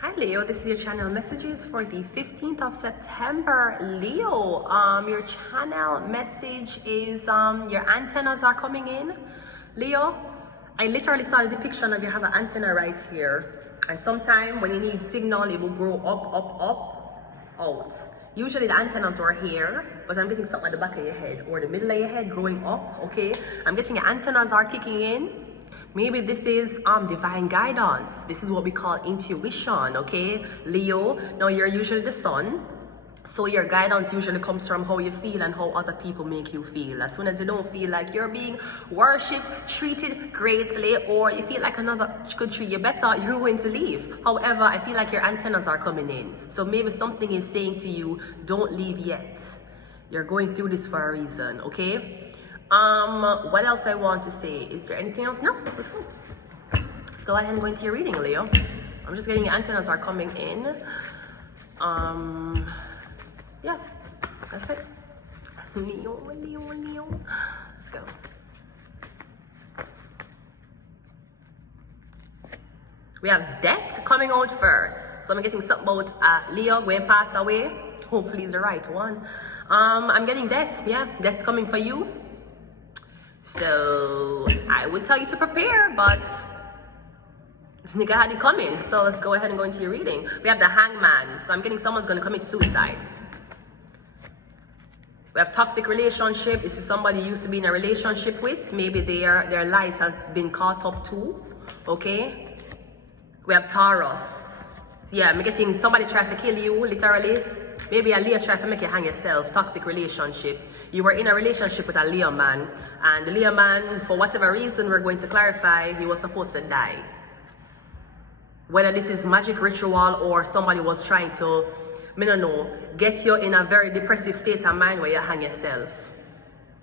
Hi Leo, this is your channel messages for the 15th of September. Leo, your channel message is your antennas are coming in. Leo, I literally saw the depiction of you have an antenna right here. And sometime when you need signal, it will grow up, out. Usually the antennas were here, but I'm getting something at the back of your head or the middle of your head growing up, okay? I'm getting your antennas are kicking in. Maybe this is divine guidance. This is what we call intuition, okay? Leo, now you're usually the sun. So your guidance usually comes from how you feel and how other people make you feel. As soon as you don't feel like you're being worshipped, treated greatly, or you feel like another could treat you better, you're going to leave. However, I feel like your antennas are coming in. So maybe something is saying to you, don't leave yet. You're going through this for a reason, okay? What else I want to say? Is there anything else? No, let's go. Let's go ahead and go into your reading, Leo. I'm just getting your antennas are coming in. Yeah, that's it. Leo. Let's go. We have death coming out first. So I'm getting something about Leo going pass away. Hopefully it's the right one. I'm getting death. Yeah, death's coming for you. So I would tell you to prepare, but this nigga had it coming. So let's go ahead and go into your reading. We have the hangman. So I'm getting someone's gonna commit suicide. We have toxic relationship. This is somebody you used to be in a relationship with. Maybe their lies has been caught up too. Okay. We have Taurus. So yeah, I'm getting somebody try to kill you, literally. Maybe a Leo try to make you hang yourself. Toxic relationship. You were in a relationship with a Leo man, and the Leo man, for whatever reason, we're going to clarify, he was supposed to die. Whether this is magic ritual or somebody was trying to, I don't know, get you in a very depressive state of mind where you hang yourself.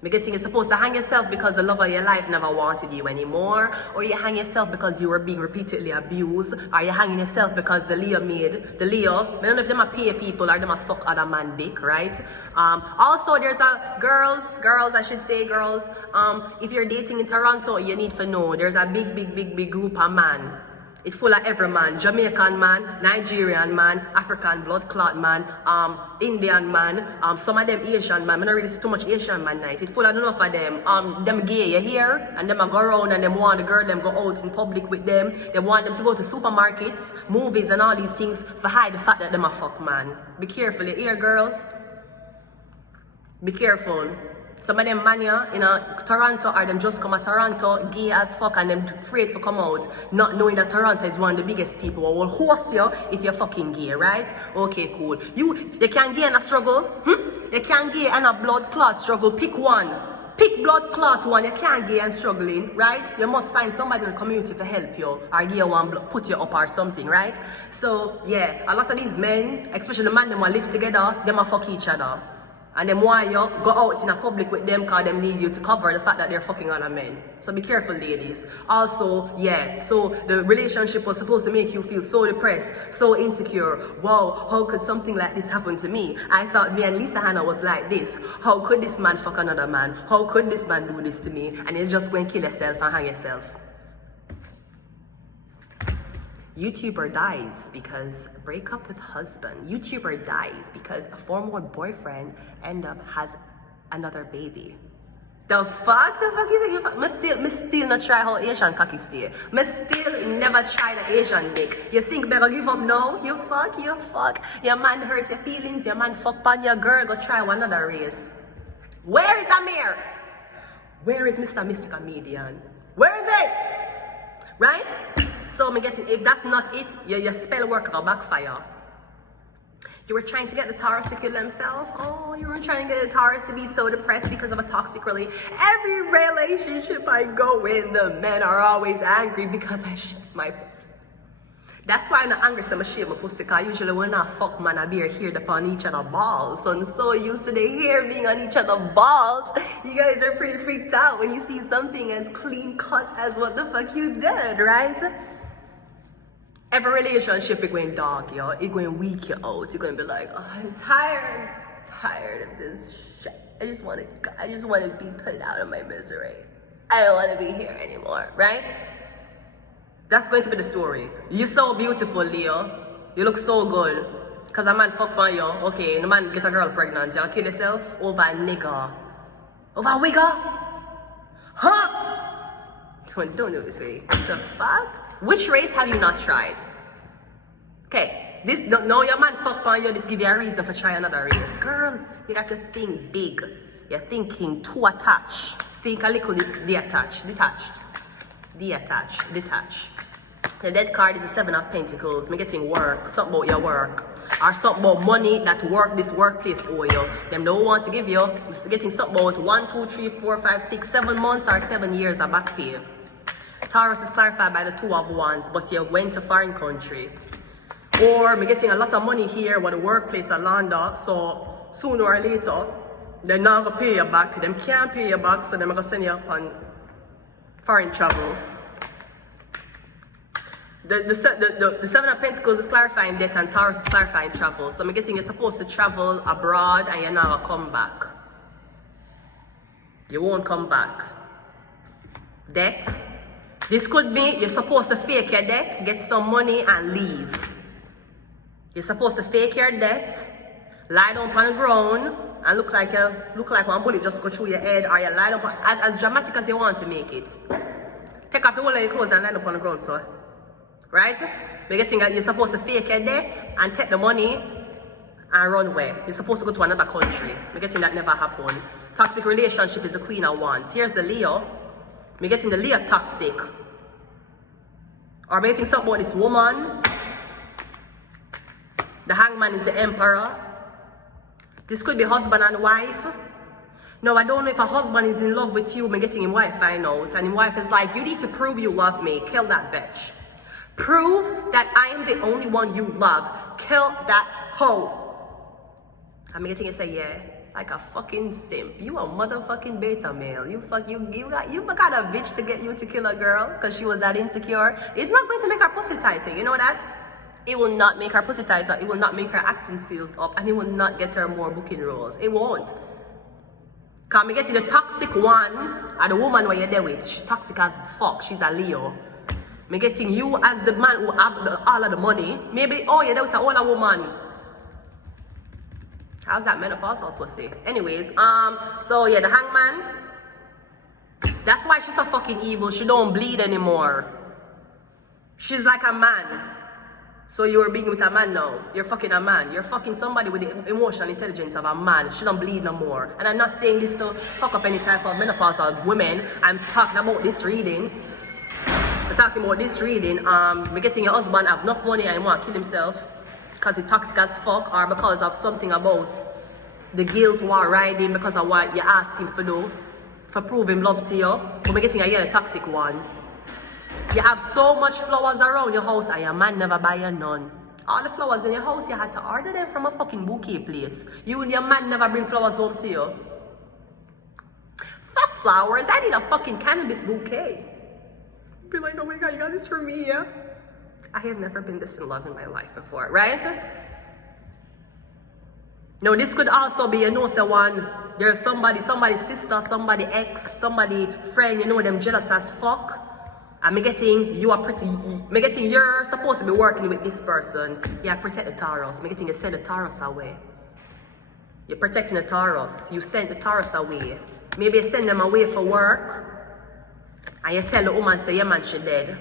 I'm getting you're supposed to hang yourself because the love of your life never wanted you anymore, or you hang yourself because you were being repeatedly abused, or you hanging yourself because the Leo, I don't know if them a pay people or them a suck other man dick, right? Also there's a girls, I should say girls, if you're dating in Toronto, you need to know there's a big group of man. It's full of every man, Jamaican man, Nigerian man, African blood clot man, Indian man, some of them Asian man. I don't really see too much Asian man night. It's full of enough of them gay, you hear? And them a go around and them want the girl them go out in public with them. They want them to go to supermarkets, movies and all these things to hide the fact that them a fuck man. Be careful, you hear girls? Be careful. Some of them mania in Toronto or them just come to Toronto gay as fuck and them afraid to come out not knowing that Toronto is one of the biggest people who will host you if you're fucking gay, right? Okay, cool. They can gay and a struggle. They can gay and a blood clot struggle. Pick one. Pick blood clot one. You can't gay and struggling, right? You must find somebody in the community to help you or gay one put you up or something, right? So yeah, a lot of these men, especially the man them will live together, them will fuck each other. And them want you go out in a public with them because them need you to cover the fact that they're fucking other men. So be careful, ladies. Also, yeah, so the relationship was supposed to make you feel so depressed, so insecure. Wow, how could something like this happen to me? I thought me and Lisa Hannah was like this. How could this man fuck another man? How could this man do this to me? And you just go and kill yourself and hang yourself. YouTuber dies because breakup with husband. YouTuber dies because a former boyfriend has another baby. The fuck you think? Me still not try how Asian cocky stay. Me still never try the Asian dick. You think better give up now? You fuck. Your man hurt your feelings. Your man fuck on your girl. Go try one other race. Where is Amir? Where is Mr. Mystic Comedian? Where is it? Right? So I'm getting, if that's not it, your spell work will backfire. You were trying to get the Taurus to kill themselves. Oh, you were trying to get the Taurus to be so depressed because of a toxic relationship. Every relationship I go in, the men are always angry because I shit my pussy. That's why I'm not angry so I shave my pussy, because usually when I fuck man, I be here upon each other's balls. So I'm so used to the hair being on each other's balls. You guys are pretty freaked out when you see something as clean cut as what the fuck you did, right? Every relationship is going dark, yo. It's going to weak you out. You're going to be like, oh, I'm tired of this shit. I just want to be put out of my misery. I don't want to be here anymore, right? That's going to be the story. You're so beautiful, Leo. You look so good. Cause a man fuck by you, okay, the man get a girl pregnant, you'll kill yourself over a nigga. Over a wigger? Huh? Don't do this way. What the fuck? Which race have you not tried? Okay, this no your man fuck by you, this give you a reason for try another race. Girl, you got to think big. You're thinking too attached. Think a little detached. The dead card is the 7 of Pentacles. Me getting work, something about your work. Or something about money that work this workplace owe you. Them don't want to give you. You're getting something about 1, 2, 3, 4, 5, 6, 7 months or 7 years of back pay. Taurus is clarified by the 2 of Wands, but you went to foreign country. Or me getting a lot of money here with the workplace at Landa, so sooner or later, they're not gonna pay you back. Them can't pay you back, so they're gonna send you up on foreign travel. The 7 of Pentacles is clarifying debt and Taurus is clarifying travel. So I'm getting you're supposed to travel abroad and you're not gonna come back. You won't come back. Debt. This could be you're supposed to fake your debt, get some money and leave. You're supposed to fake your debt, lie down on the ground and look like one bullet just go through your head, or you lie down as dramatic as you want to make it. Take off the whole of your clothes and lie down on the ground, so. Right? You're supposed to fake your debt and take the money and run away. You're supposed to go to another country. We're getting that never happen. Toxic relationship is the Queen of Wands. Here's the Leo. We're getting the Leo toxic. Or we're getting something about this woman. The Hangman is the Emperor. This could be husband and wife. Now, I don't know if a husband is in love with you. We're getting his wife find out. And his wife is like, you need to prove you love me. Kill that bitch. Prove that I am the only one you love. Kill that hoe. I'm getting you say, yeah, like a fucking simp. You a motherfucking beta male. You got a bitch to get you to kill a girl because she was that insecure. It's not going to make her pussy tighter. You know that? It will not make her pussy tighter. It will not make her acting skills up, and it will not get her more booking roles. It won't. Cause me getting the toxic one, and the woman where you're there with, she's toxic as fuck. She's a Leo. Me getting you as the man who have all of the money. Maybe, oh, you're there with an older woman. How's that menopausal pussy? Anyways, so yeah, the Hangman. That's why she's so fucking evil. She don't bleed anymore. She's like a man. So you're being with a man now. You're fucking a man. You're fucking somebody with the emotional intelligence of a man. She don't bleed no more. And I'm not saying this to fuck up any type of menopausal women. I'm talking about this reading. We're talking about this reading. We're getting your husband have enough money and he want to kill himself because he's toxic as fuck, or because of something about the guilt while riding, because of what you ask him for do, for proving love to you. But we're getting a yellow toxic one. You have so much flowers around your house and your man never buy you none. All the flowers in your house, you had to order them from a fucking bouquet place. You and your man never bring flowers home to you. Fuck flowers, I need a fucking cannabis bouquet. Be like, oh my god, you got this for me, yeah? I have never been this in love in my life before, right? Now, this could also be, you know, someone, there's somebody's sister, somebody ex, somebody friend, you know, them jealous as fuck. And you're supposed to be working with this person. Yeah, protect the Taurus. You send the Taurus away. You're protecting the Taurus. You send the Taurus away. Maybe you send them away for work. And you tell the woman, say, yeah man, she dead.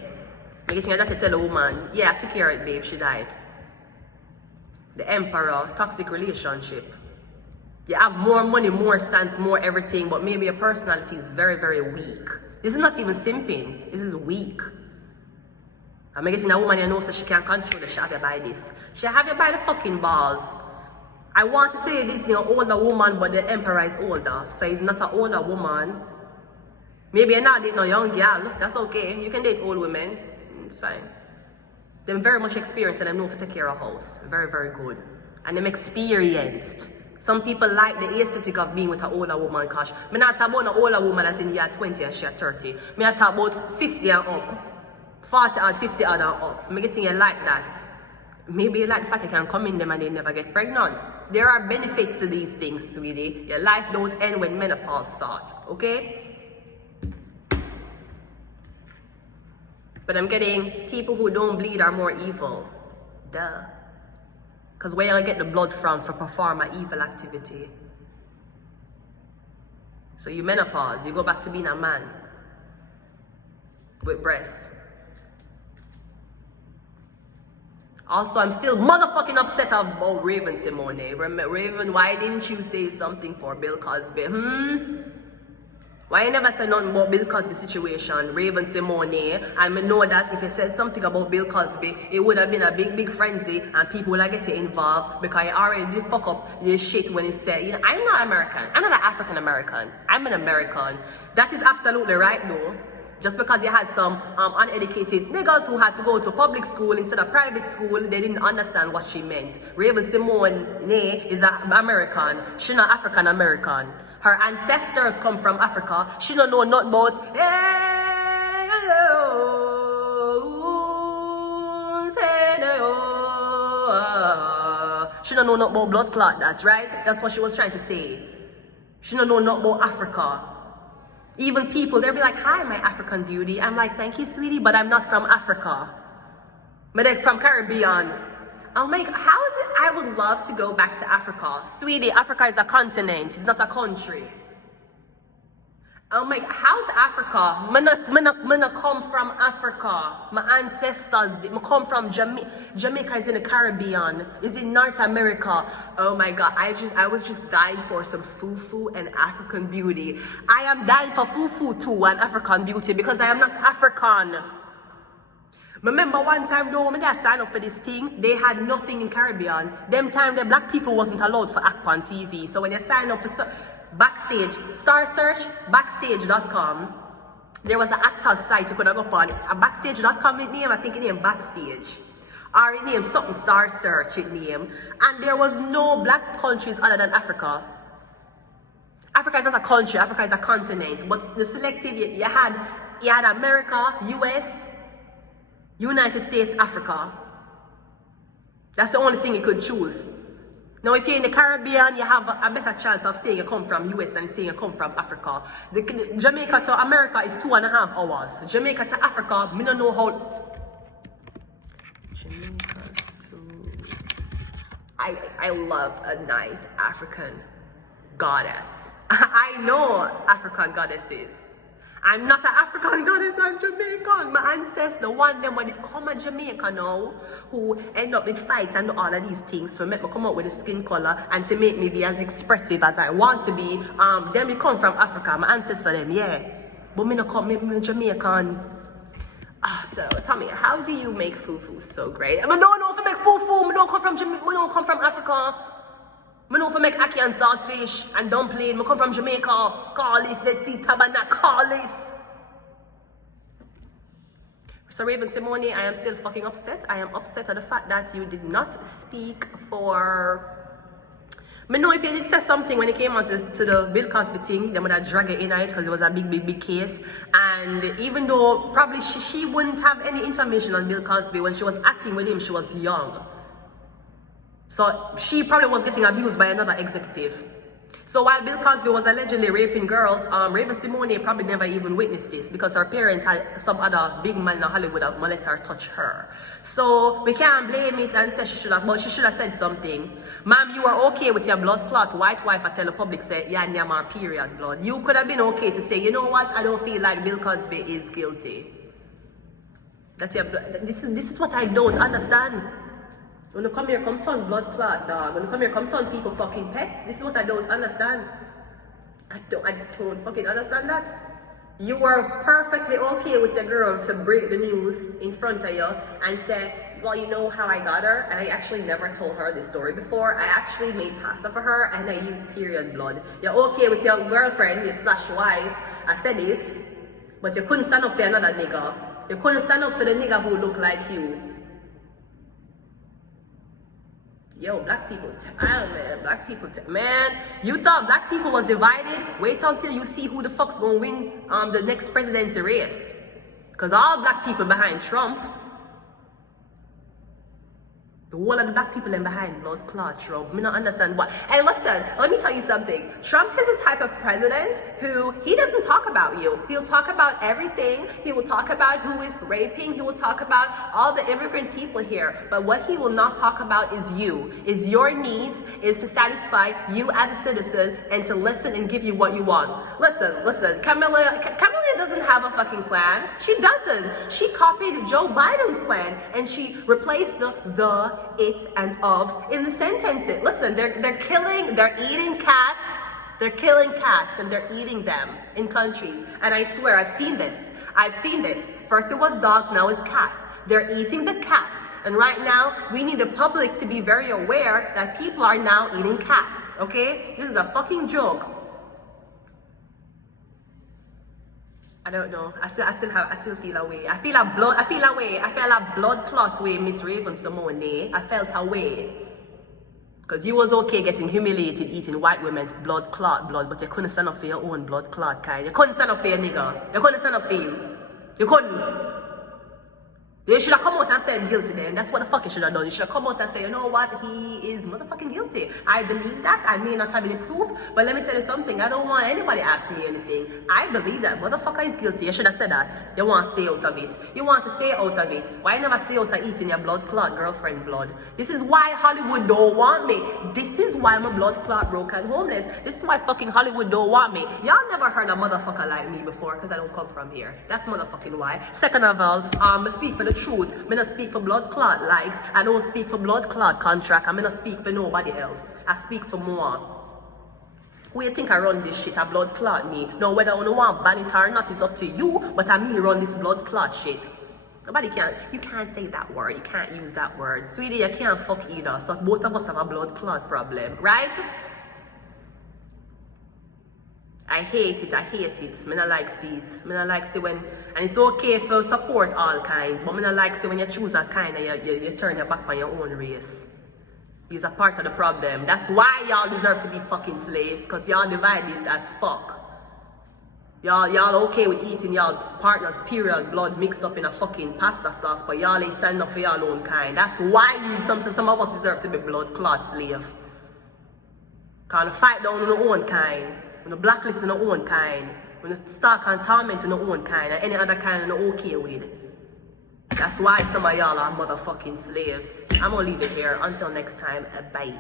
You have to tell the woman, yeah, I took care of it, babe, she died. The Emperor, toxic relationship. You have more money, more stance, more everything, but maybe your personality is very, very weak. This is not even simping. This is weak. I'm getting a woman you know so she can't control the. She have you by this. She have you by the fucking balls. I want to say it's an older woman, but the Emperor is older. So he's not an older woman. Maybe you're not dating a young girl. That's okay. You can date old women. It's fine. They're very much experienced and they know how to take care of a house. Very, very good. And they're experienced. Some people like the aesthetic of being with an older woman, because I'm not talking about an older woman as in year 20 and she 30. I'm talking about 50 and up. 40 and 50 and up. I'm getting you like that. Maybe you like the fact you can come in them and they never get pregnant. There are benefits to these things, sweetie. Your life don't end when menopause starts, okay? But I'm getting people who don't bleed are more evil. Duh. Because where you get the blood from for perform an evil activity. So you menopause, you go back to being a man with breasts. Also, I'm still motherfucking upset about Raven Simone. Raven, why didn't you say something for Bill Cosby? Why you never said nothing about Bill Cosby situation, Raven Simone? And I know that if you said something about Bill Cosby, it would have been a big frenzy and people would have get involved because you already did fuck up your shit when you said, you know, I'm not American. I'm not an African American. I'm an American. That is absolutely right though. Just because you had some uneducated niggas who had to go to public school instead of private school, they didn't understand what she meant. Raven Simone is an American. She not African American. Her ancestors come from Africa. She don't know nothing about she don't know nothing about blood clot, that's right. That's what she was trying to say. She don't know nothing about Africa. Even people, they'll be like, hi, my African beauty. I'm like, thank you, sweetie, but I'm not from Africa. But I'm from Caribbean. I'm like, how is it? I would love to go back to Africa. Sweetie, Africa is a continent. It's not a country. I'm like, how's Africa? I come from Africa. My ancestors, I come from Jamaica. Jamaica is in the Caribbean. It's in North America. Oh my God, I was just dying for some fufu and African beauty. I am dying for fufu too and African beauty because I am not African. Remember one time though, when I signed up for this thing, they had nothing in Caribbean. Them time the black people wasn't allowed for act on TV. So when you sign up for Backstage, Star Search, Backstage.com, there was an actor's site you could have go on. A Backstage.com it name, I think it named Backstage. Or it named something Star Search it name. And there was no black countries other than Africa. Africa is not a country, Africa is a continent. But the selective, you had America, US, United States, Africa. That's the only thing you could choose. Now, if you're in the Caribbean, you have a better chance of saying you come from US than saying you come from Africa. The Jamaica to America is 2.5 hours. Jamaica to Africa, me don't know how. Jamaica to. I love a nice African goddess. I know African goddesses. I'm not an African goddess, I'm Jamaican. My ancestors, one them when it come to Jamaica now, who end up with fight and all of these things to make me come out with a skin color and to make me be as expressive as I want to be. Then we come from Africa, my ancestors them, yeah. But me no come, me Jamaican. So tell me, how do you make fufu so great? I don't know if I make fufu, I don't come from Jamaica, I don't come from Africa. I know if I make ackee and saltfish and dumpling. I come from Jamaica. Carlis, let's see tabernacle, Carlis. So Raven Simone, I am still fucking upset. I am upset at the fact that you did not speak for... I know if you did say something when it came on to the Bill Cosby thing, they would have dragged it in it because it was a big case. And even though probably she wouldn't have any information on Bill Cosby when she was acting with him, she was young. So she probably was getting abused by another executive. So while Bill Cosby was allegedly raping girls, Raven Simone probably never even witnessed this because her parents had some other big man in Hollywood have molested or touched her. So we can't blame it and say she should have, but she should have said something. Ma'am, you were okay with your blood clot. White wife, I tell the public, say, yeah, near my period blood. You could have been okay to say, you know what, I don't feel like Bill Cosby is guilty. That's your blood. This is what I don't understand. When you come here, come turn blood clot, dog. When you come here, come turn people fucking pets. This is what I don't understand. I don't fucking understand that. You were perfectly okay with your girl to break the news in front of you and say, well, you know how I got her? And I actually never told her this story before. I actually made pasta for her and I used period blood. You're okay with your girlfriend, your slash wife. I said this, but you couldn't stand up for another nigga. You couldn't stand up for the nigga who looked like you. Yo, black people, man, you thought black people was divided? Wait until you see who the fuck's gonna win the next presidency race. Because all black people behind Trump. The whole of the black people in behind blood clot Trump. Me not understand what. Hey, listen, let me tell you something. Trump is the type of president who, he doesn't talk about you. He'll talk about everything. He will talk about who is raping. He will talk about all the immigrant people here. But what he will not talk about is you. Is your needs, is to satisfy you as a citizen and to listen and give you what you want. Listen, Kamala doesn't have a fucking plan. She doesn't. She copied Joe Biden's plan and she replaced the, it, and ofs in the sentences. Listen, they're eating cats. They're killing cats and they're eating them in countries. And I swear, I've seen this. First it was dogs, now it's cats. They're eating the cats. And right now, we need the public to be very aware that people are now eating cats, okay? This is a fucking joke. I don't know. I still feel away. I feel a blood clot way, Miss Raven Simone. I felt away. Because you was okay getting humiliated eating white women's blood, but you couldn't stand up for your own blood clot kind. You couldn't stand up for your nigga. You couldn't stand up for him. You couldn't. You should have come out and said guilty then. That's what the fuck you should have done. You should have come out and say, you know what, he is motherfucking guilty. I believe that. I may not have any proof, but let me tell you something. I don't want anybody asking me anything. I believe that motherfucker is guilty. You should have said that. You want to stay out of it. You want to stay out of it. Why never stay out of eating your blood clot girlfriend blood? This is why Hollywood don't want me. This is why I'm a blood clot broke and homeless. This is why fucking Hollywood don't want me. Y'all never heard a motherfucker like me before because I don't come from here. That's motherfucking why. Second of all, I speak for the truth. I don't speak for blood clot likes. I don't speak for blood clot contract. I don't speak for nobody else. I speak for more. Who you think I run this shit? A blood clot me. Now whether you want ban it or not, it's up to you. But I me run this blood clot shit. Nobody can. You can't say that word. You can't use that word. Sweetie, you can't fuck either. So both of us have a blood clot problem. Right? I hate it. Me not like see it. Me not like see when, and it's okay for support all kinds, but me not like see when you choose a kind and you turn your back on your own race. It's a part of the problem. That's why y'all deserve to be fucking slaves, because y'all divided as fuck. Y'all okay with eating y'all partner's period blood mixed up in a fucking pasta sauce, but y'all ain't standing up for y'all own kind. That's why some of us deserve to be blood clot slave. Can't fight down on our own kind. When the blacklist in our own kind, when the stalk and torment in our own kind, and any other kind you're not okay with. That's why some of y'all are motherfucking slaves. I'm gonna leave it here. Until next time, bye.